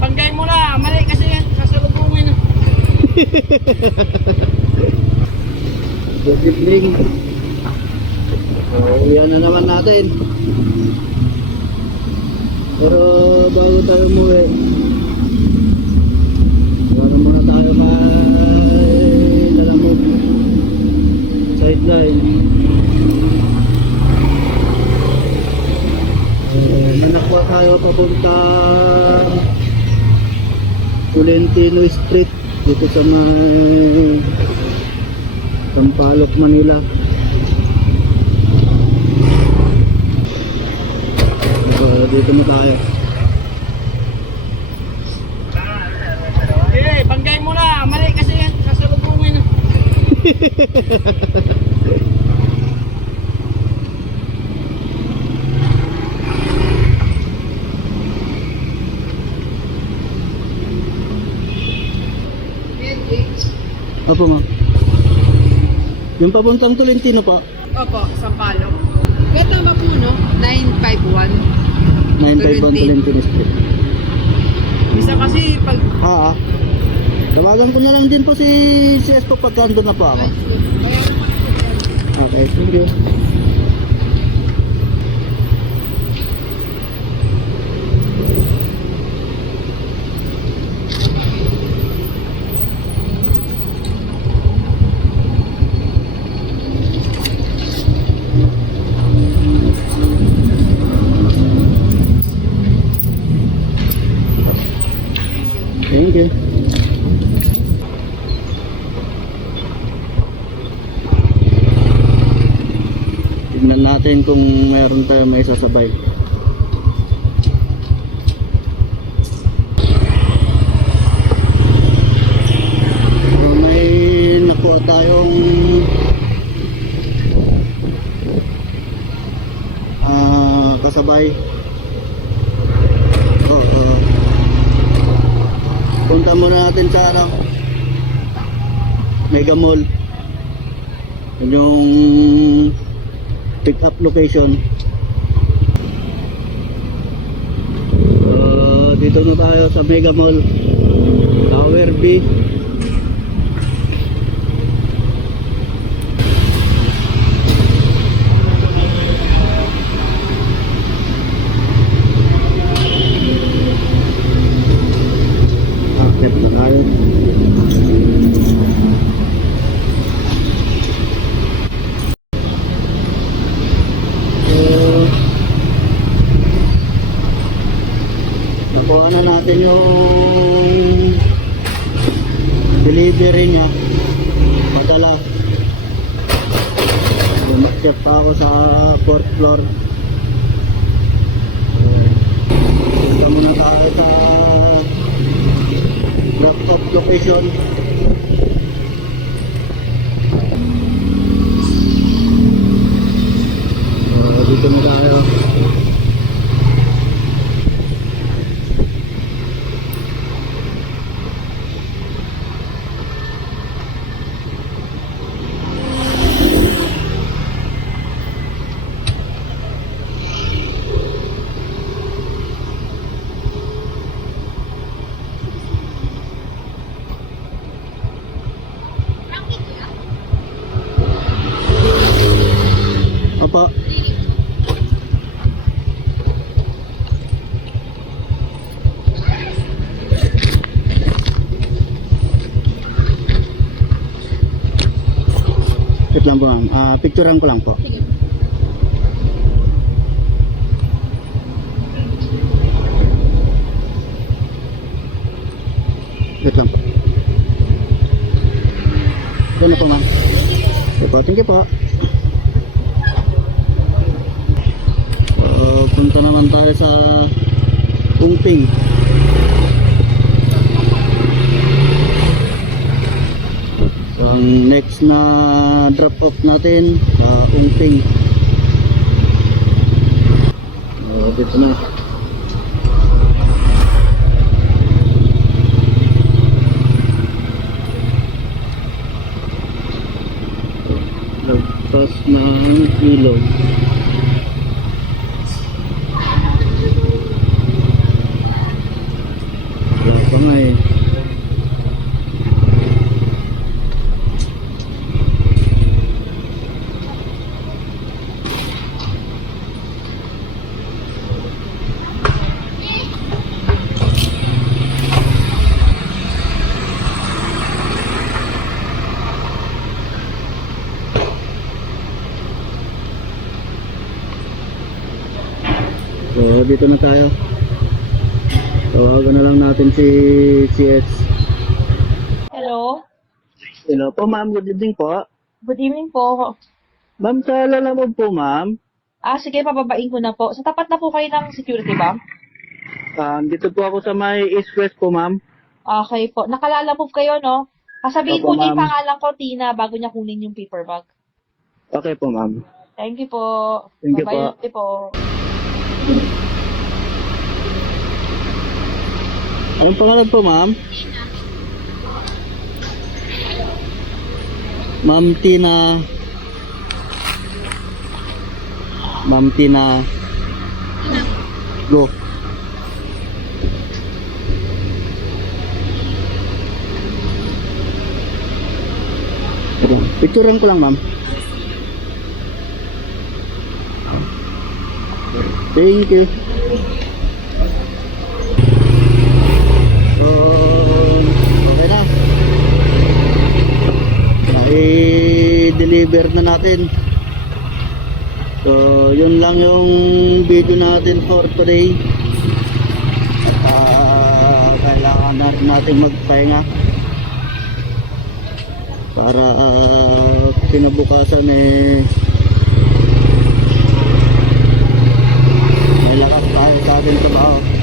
Banggay mo na. Mali kasi yan. Sasalubungin. Good evening. Uwian na naman natin. Pero bago tayo umuwi, para muna tayo lalamog sideline. Nanakwa tayo papunta Tolentino Street dito sa may Sampaloc, Manila. Dito mo tayo. Eh, banggay mo na. Mali kasi yan. Sasalubungin. Opo, ma'am. Yung papuntang Tolentino pa. Opo, Sampaloc. Ito ba po, no? 951. 951 Tolentino Street. Isa kasi pag... Tawagan ko na lang din po si Espo pagka andun na po ako. Okay, thank you. Thank you. Tignan natin kung mayroon tayo may sasabay. May nakuha tayong kasabay. Punta muna natin sa Mega Mall. Yun yung pick up location. Dito na tayo sa Mega Mall Tower B. Akit na tayo. Nakuha na natin yung delivery niya. Padala. Lumakyat pa ako sa 4th floor. Punta muna tayo sa drop-off location. Dito na tayo. Opo. Wait lang po ma'am. Picturean ko lang po. Wait lang po. Ano po ma'am? Thank you po. Punta naman tayo sa Ungping. So ang next na drop off natin sa Ungping. Dito na. Lagpas na ilog. nga eh. So, dito na tayo. Tawagan na lang natin si CX. Hello. Hello po, ma'am. Good evening po. Good evening po. Ma'am, sa Lalamove po, ma'am. Sige, pababain ko na po. Sa tapat na po kayo ng security ba? Dito po ako sa may East-West po, ma'am. Okay po. Nakalala-move kayo, no? Sabihin Opo, po niya yung ma'am. pangalan ko, Tina, bago niya kunin yung paper bag. Okay po, ma'am. Thank you po. Thank you Bye-bye po. Anong pangalan po, ma'am? Ma'am Tina. Ma'am Tina. Go. Picturean ko lang, ma'am. Thank you. Okay na. I-deliver na natin. So, yun lang yung video natin for today. Kailangan natin magpahinga para kinabukasan may lakas tayo sa ating trabaho.